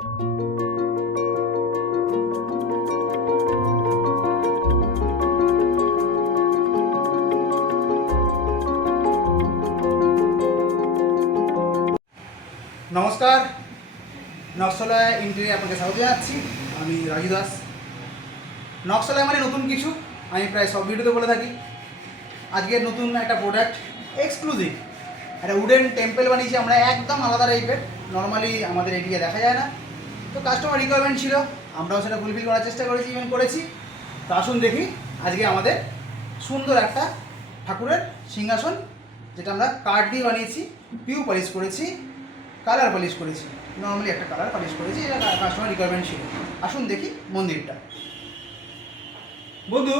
নমস্কার, নকশালয় ইন্টেরিয়ারে আপনাকে স্বাগত জানাচ্ছি। আমি রাজু দাস। নকশালয় মানে নতুন কিছু, আমি প্রায় সব ভিডিওতে বলে থাকি। আজকের নতুন একটা প্রোডাক্ট, এক্সক্লুসিভ একটা উডেন টেম্পল বানিয়েছি আমরা, একদম আলাদা টাইপের। নর্মালি আমাদের এদিকে দেখা যায় না, তো কাস্টমার রিকোয়ারমেন্ট ছিল, আমরাও সেটা ফুলফিল করার চেষ্টা করেছি, ইভেন করেছি। তো আসুন দেখি আজকে আমাদের সুন্দর একটা ঠাকুরের সিংহাসন, যেটা আমরা কাঠ দিয়ে বানিয়েছি, পিউ পলিশ করেছি, কালার পলিশ করেছি, নর্মালি একটা কালার পলিশ করেছি, এটা কাস্টমার রিকোয়ারমেন্ট ছিল। আসুন দেখি মন্দিরটা। বন্ধু,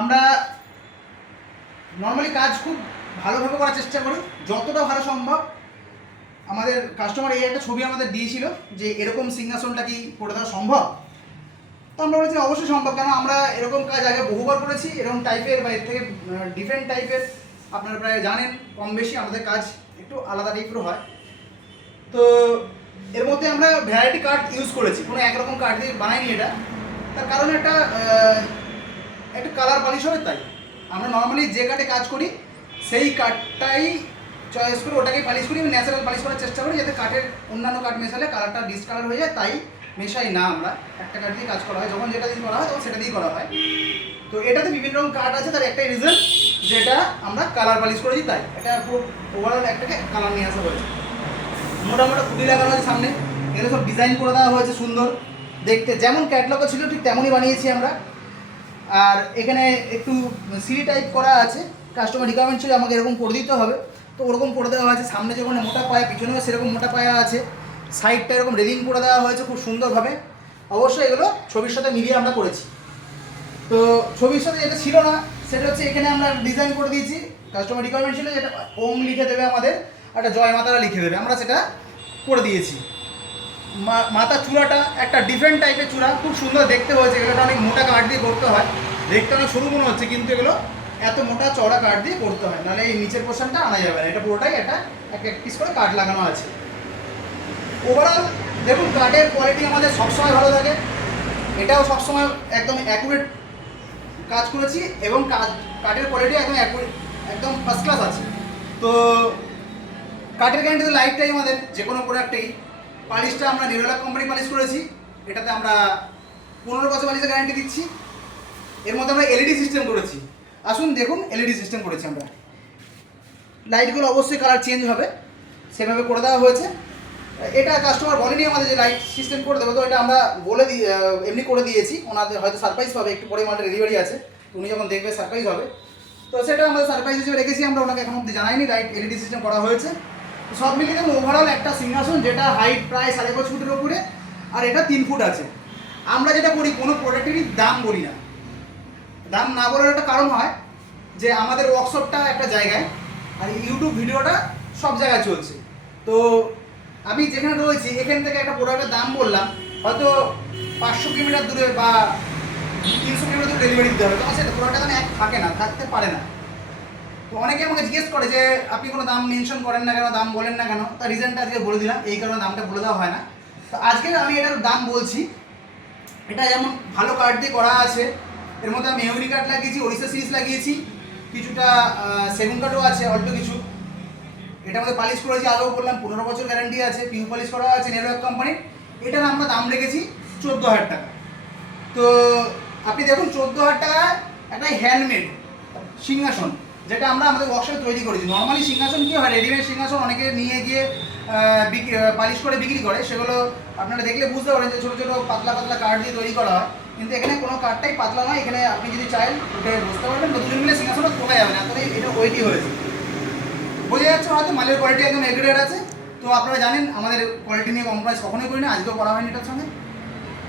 আমরা নর্মালি কাজ খুব ভালোভাবে করার চেষ্টা করি, যতটা ভালো সম্ভব। আমাদের কাস্টমার এই একটা ছবি আমাদের দিয়েছিল যে এরকম সিংহাসনটা কি করে দেওয়া সম্ভব। তো আমরা বলেছি অবশ্যই সম্ভব, কেন আমরা এরকম কাজ আগে বহুবার করেছি, এরকম টাইপের বা এর থেকে ডিফারেন্ট টাইপের। আপনারা প্রায় জানেন কম বেশি আমাদের কাজ একটু আলাদা টাইপেরও হয়। তো এর মধ্যে আমরা ভ্যারাইটি কাঠ ইউজ করেছি, কোনো একরকম কাঠ দিয়ে বানাইনি এটা। তার কারণ একটা কালার পালিশ হবে, তাই আমরা নর্মালি যে কাঠে কাজ করি সেই কাঠটাই চয়েস করে ওটাকেই পালিশ করি, ন্যাচারাল পালিশ করার চেষ্টা করি, যাতে কাঠের অন্যান্য কাঠ মেশালে কালারটা ডিসকালার হয়ে যায়, তাই মেশাই না। আমরা একটা কাঠ দিয়ে কাজ করা হয়, যখন যেটা দিয়ে করা হয় তখন সেটা দিয়ে করা হয়। তো এটাতে বিভিন্ন রকম কাঠ আছে, তার একটাই রিজন যেটা আমরা কালার পালিশ করেছি, তাই এটা পুরো ওভারঅল একটাকে কালার নিয়ে আসা হয়েছে। মোটামুটি খুঁটি লাগানো হয়েছে সামনে, এগুলো সব ডিজাইন করে দেওয়া হয়েছে সুন্দর দেখতে, যেমন ক্যাটলগে ছিল ঠিক তেমনই বানিয়েছি আমরা। আর এখানে একটু সিঁড়ি টাইপ করা আছে, কাস্টমার রিকোয়ারমেন্ট ছিল আমাকে এরকম করে দিতে হবে, তো ওরকম করে দেওয়া হয়েছে। সামনে যেমন মোটা পায়া, পিছনেও সেরকম মোটা পায়া আছে, সাইডটা এরকম রেলিং করে দেওয়া হয়েছে খুব সুন্দরভাবে। অবশ্যই এগুলো ছবির সাথে মিলিয়ে আমরা করেছি। তো ছবির সাথে যেটা ছিল না সেটা হচ্ছে এখানে আমরা ডিজাইন করে দিয়েছি, কাস্টমার রিকোয়ারমেন্ট ছিল যেটা ওম লিখে দেবে আমাদের, একটা জয় মাতারা লিখে দেবে, আমরা সেটা করে দিয়েছি। মাথা চূড়াটা একটা ডিফারেন্ট টাইপের চূড়া, খুব সুন্দর দেখতে হয়েছে। এগুলোটা অনেক মোটা কাঠ দিয়ে করতে হয়, দেখতে অনেক সরু মনে হচ্ছে, কিন্তু এগুলো এত মোটা চওড়া কাঠ দিয়ে করতে হয়, নাহলে এই নিচের পোর্শনটা আনা যাবে না। এটা পুরোটাই একটা এক পিস করে কাঠ লাগানো আছে। ওভারঅল দেখুন, কাঠের কোয়ালিটি আমাদের সবসময় ভালো থাকে, এটাও সবসময় একদম অ্যাকুরেট কাজ করেছি, এবং কাঠের কোয়ালিটি একদম ফার্স্ট ক্লাস আছে। তো কাঠের গ্যারান্টি তো লাইফ টাইম আমাদের, যে কোনো প্রোডাক্টেই। পালিশটা আমরা নিরোলাক কোম্পানি পালিশ করেছি, এটাতে আমরা 15 বছর পালিশের গ্যারান্টি দিচ্ছি। এর মধ্যে আমরা এলইডি সিস্টেম করেছি, আসুন দেখুন এলইডি সিস্টেম করেছি আমরা। লাইটগুলো অবশ্যই কালার চেঞ্জ হবে, সেভাবে করে দেওয়া হয়েছে। এটা কাস্টমার বলেনি আমাদের যে লাইট সিস্টেম করে দেবো, তো এটা আমরা বলে এমনি করে দিয়েছি। ওনাদের হয়তো সারপ্রাইজ পাবে, একটু পরে মালটা ডেলিভারি আছে, উনি যখন দেখবে সারপ্রাইজ হবে, তো সেটা আমাদের সারপ্রাইজ হিসেবে রেখেছি আমরা, ওনাকে এখন অব্দি জানাইনি লাইট এলইডি সিস্টেম করা হয়েছে। সব মিলিয়ে দেখুন ওভারঅল একটা সিংহাসন, যেটা হাইট প্রায় 5.5 ফুটের ওপরে, আর এটা 3 ফুট আছে। আমরা যেটা করি, কোনো প্রোডাক্টেরই দাম বলি না। দাম না বলার একটা কারণ হয় যে আমাদের ওয়ার্কশপটা একটা জায়গায়, আর ইউটিউব ভিডিওটা সব জায়গায় চলছে। তো আমি যেখানে রয়েছি এখান থেকে একটা প্রোডাক্টের দাম বললাম, হয়তো 500 কিলোমিটার দূরে বা 300 কিলোমিটার দূরে ডেলিভারি দিতে হবে, তখন সেটা প্রোডাক্টটা মানে এক থাকে না, থাকতে পারে না। তো অনেকে আমাকে জিজ্ঞেস করে যে আপনি কোনো দাম মেনশন করেন না কেন, দাম বলেন না কেন। তার রিজনটা আজকে বলে দিলাম, এই কারণে দামটা বলে দেওয়া হয় না। তো আজকে আমি এটার দাম বলছি। এটা যেমন ভালো কাঠ দিয়ে করা আছে, এর মধ্যে আমি মেহগনি কাঠ লাগিয়েছি, ওড়িশা সিরিজ লাগিয়েছি, কিছুটা সেগুন কাঠও আছে অল্প কিছু। এটার মধ্যে পালিশ করেছি, আগেও বললাম 15 বছর গ্যারান্টি আছে, পিউ পলিশ করা আছে নেরোলাক কোম্পানির। এটার আমরা দাম রেখেছি 14,000 টাকা। তো আপনি দেখুন 14,000 টাকা একটা হ্যান্ডমেড সিংহাসন, যেটা আমরা আমাদের ওয়ার্কশপে তৈরি করেছি। নর্মালি সিংহাসন কী হয়, রেডিমেড সিংহাসন অনেকে নিয়ে গিয়ে পালিশ করে বিক্রি করে, সেগুলো আপনারা দেখলে বুঝতে পারেন যে ছোটো ছোটো পাতলা পাতলা কাঠ দিয়ে তৈরি করা হয়, কিন্তু এখানে কোনো কাঠটাই পাতলা নয়। এখানে আপনি যদি চাইন উঠে বুঝতে পারবেন, দুজন মিলে সিংহাসনটা তোলা যাবে না, তাহলে এটা ওয়েটই হয়েছে। বোঝা যাচ্ছে হয়তো মালের কোয়ালিটি একদম এগ্রেড আছে। তো আপনারা জানেন আমাদের কোয়ালিটি নিয়ে কম্প্রোমাইজ কখনোই করি না, আজকেও করা হয়নি এটার সঙ্গে।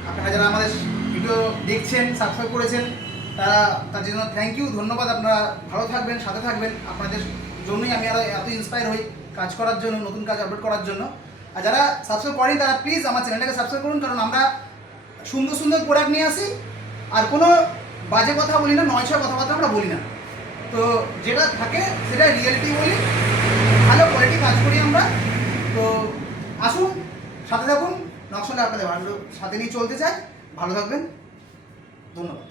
আপনারা যারা আমাদের ভিডিও দেখছেন, সাবস্ক্রাইব করেছেন, তার জন্য থ্যাংক ইউ, ধন্যবাদ। আপনারা ভালো থাকবেন, সাথে থাকবেন, আপনাদের জন্যই আমি আরও এত ইন্সপায়ার হই কাজ করার জন্য, নতুন কাজ আপলোড করার জন্য। আর যারা সাবস্ক্রাইব করেন তারা প্লিজ আমার চ্যানেলটাকে সাবস্ক্রাইব করুন, কারণ আমরা সুন্দর সুন্দর প্রোডাক্ট নিয়ে আসি, আর কোনো বাজে কথা বলি না, 9-6 কথাবার্তা আমরা বলি না। তো যেটা থাকে সেটা রিয়েলিটি বলি, ভালো কোয়ালিটি কাজ করি আমরা। তো আসুন, সাথে থাকুন, নকশাটা আপনাদের ভালো সাথে নিয়ে চলতে চাই। ভালো থাকবেন, ধন্যবাদ।